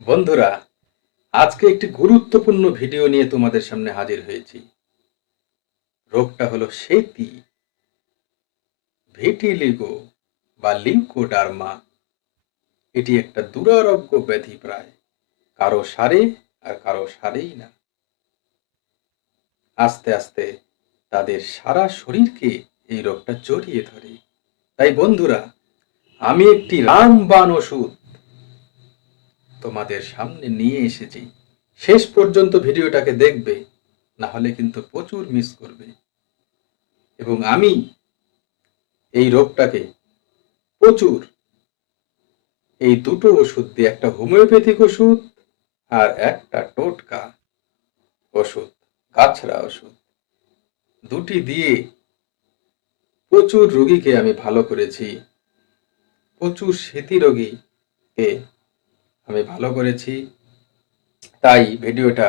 বন্ধুরা, আজকে একটি গুরুত্বপূর্ণ ভিডিও নিয়ে তোমাদের সামনে হাজির হয়েছি। রোগটা হলো সেতি ভিটিলিগো বা লিউকোডার্মা এটি একটা দুরারোগ্য ব্যাধি প্রায়। কারও সারে আর কারও সারেই না। আস্তে আস্তে তাদের সারা শরীরকে এই রোগটা জড়িয়ে ধরে। তাই বন্ধুরা, আমি একটি রামবান ওষুধ তোমাদের সামনে নিয়ে এসেছি। শেষ পর্যন্ত ভিডিওটাকে দেখবে না হলে কিন্তু প্রচুর মিস করবে। এবং আমি এই রোগটাকে প্রচুর, এই দুটো ওষুধ দিয়ে, একটা হোমিওপ্যাথিক ওষুধ আর একটা টোটকা ওষুধ গাছড়া ওষুধ, দুটি দিয়ে প্রচুর রোগীকে আমি ভালো করেছি। প্রচুর স্মৃতি রোগীকে আমি ভালো করেছি। তাই ভিডিওটা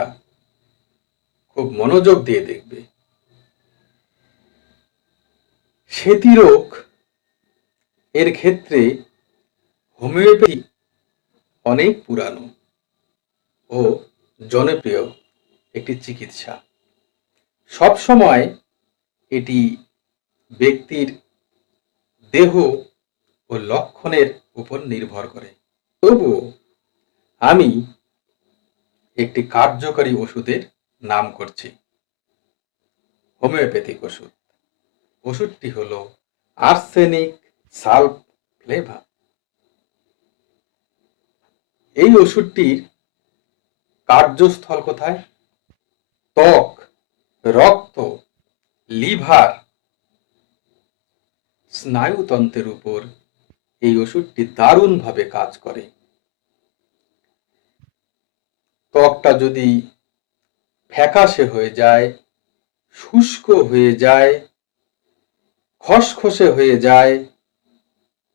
খুব মনোযোগ দিয়ে দেখবে। রোগ এর ক্ষেত্রে হোমিওপ্যাথি অনেক পুরানো ও জনপ্রিয় একটি চিকিৎসা। সব সময় এটি ব্যক্তির দেহ ও লক্ষণের উপর নির্ভর করে। তবুও আমি একটি কার্যকরী ওষুধের নাম করছি। হোমিওপ্যাথিক ওষুধ। ওষুধটি হল আর্সেনিক সালফ ফ্লেভা এই ওষুধটির কার্যস্থল কোথায়? ত্বক, রক্ত, লিভার। স্নায়ুতন্ত্রের উপর এই ওষুধটি দারুণভাবে কাজ করে। ত্বকটা যদি ফ্যাকাশে হয়ে যায়, শুষ্ক হয়ে যায়, খসখসে হয়ে যায়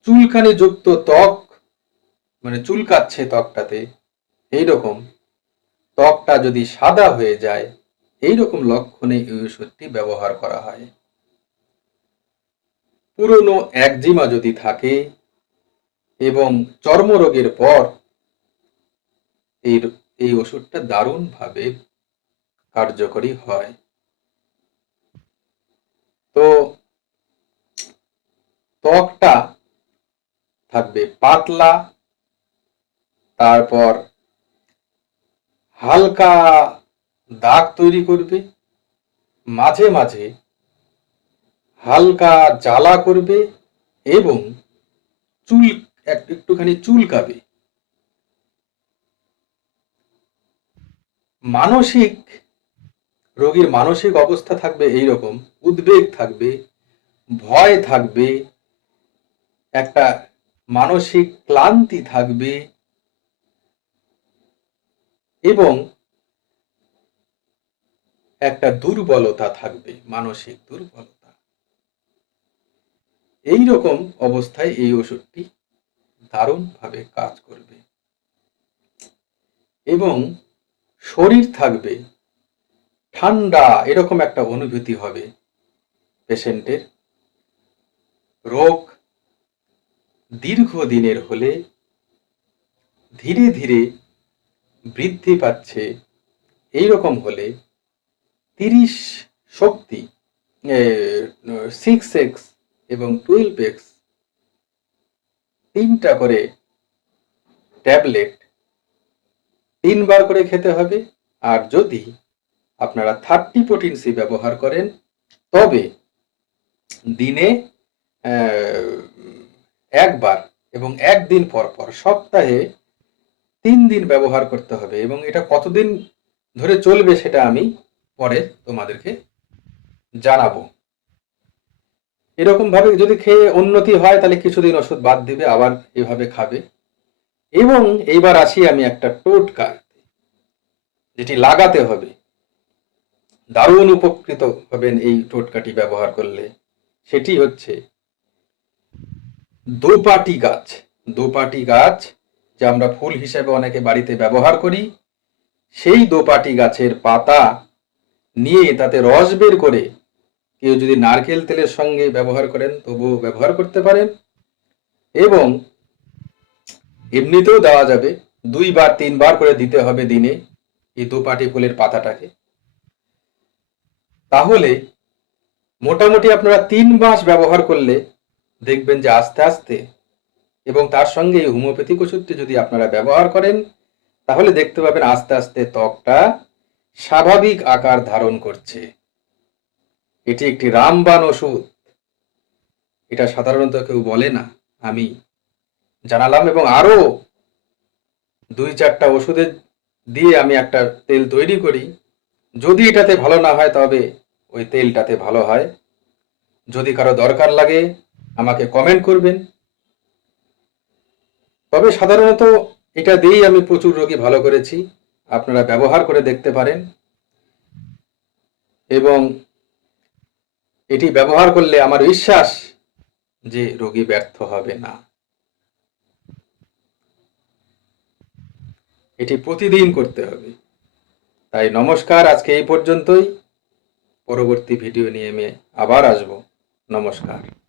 চুলকানি যুক্ত ত্বক মানে চুলকাচ্ছে ত্বকটাতে, এইরকম ত্বকটা যদি সাদা হয়ে যায়, এইরকম লক্ষণে এই ওষুধটি ব্যবহার করা হয়। পুরনো একজিমা যদি থাকে এবং চর্মরোগের পর এই এই ওষুধটা দারুণভাবে কার্যকরী হয়। তো ত্বকটা থাকবে পাতলা, তারপর হালকা দাগ তৈরি করবে, মাঝে মাঝে হালকা জ্বালা করবে এবং চুল এক- একটুখানি চুলকাবে। মানসিক রোগীর মানসিক অবস্থা থাকবে এই রকম উদ্বেগ থাকবে, ভয় থাকবে, একটা মানসিক ক্লান্তি থাকবে এবং একটা দুর্বলতা থাকবে, মানসিক দুর্বলতা। এই রকম অবস্থায় এই ওষুধটি দারুণভাবে কাজ করবে। এবং শরীর থাকবে। ঠান্ডা এরকম একটা অনুভূতি হবে পেশেন্টের। রোগ দীর্ঘদিনের হলে ধীরে ধীরে বৃদ্ধি পাচ্ছে। এই রকম হলে তিরিশ শক্তি সিক্স এক্স এবং টুয়েলভ এক্স তিনটা করে ট্যাবলেট তিনবার করে খেতে হবে। আর যদি আপনারা থার্টি প্রোটিন সি ব্যবহার করেন, তবে দিনে একবার এবং একদিন পর পর সপ্তাহে তিন দিন ব্যবহার করতে হবে এবং এটা কতদিন ধরে চলবে সেটা আমি পরে তোমাদেরকে জানাব। এরকম ভাবে যদি খেয়ে উন্নতি হয়, তাহলে কিছুদিন ওষুধ বাদ দিবে, আবার এভাবে খাবে। এবং এইবার আসি আমি একটা টোটকা যেটি লাগাতে হবে। দারুণ উপকৃত হবেন এই টোটকাটি ব্যবহার করলে। সেটি হচ্ছে দোপাটি গাছ। দোপাটি গাছ যা আমরা ফুল হিসেবে অনেকে বাড়িতে ব্যবহার করি, সেই দোপাটি গাছের পাতা নিয়ে তাতে রস বের করে কেউ যদি নারকেল তেলের সঙ্গে ব্যবহার করেন, তবুও ব্যবহার করতে পারেন। এবং এমনিতেও দেওয়া যাবে। দুইবার, তিনবার করে দিতে হবে দিনে এই দুপাটি ফুলের পাতাটাকে। তাহলে মোটামুটি আপনারা তিন মাস ব্যবহার করলে দেখবেন যে আস্তে আস্তে এবং তার সঙ্গে এই হোমিওপ্যাথিক ওষুধটি যদি আপনারা ব্যবহার করেন, তাহলে দেখতে পাবেন আস্তে আস্তে ত্বকটা স্বাভাবিক আকার ধারণ করছে। এটি একটি রামবান ওষুধ। এটা সাধারণত কেউ বলে না, আমি জানালাম এবং আরও দুই চারটা ওষুধের দিয়ে আমি একটা তেল তৈরি করি। যদি এটাতে ভালো না হয় তবে ওই তেলটাতে ভালো হয়। যদি কারও দরকার লাগে আমাকে কমেন্ট করবেন। তবে সাধারণত এটা দিয়েই আমি প্রচুর রোগী ভালো করেছি। আপনারা ব্যবহার করে দেখতে পারেন। এবং এটি ব্যবহার করলে আমার বিশ্বাস যে রোগী ব্যর্থ হবে না। এটি প্রতিদিন করতে হবে। তাই নমস্কার, আজকে এই পর্যন্তই। পরবর্তী ভিডিও নিয়ে আমি আবার আসব। নমস্কার।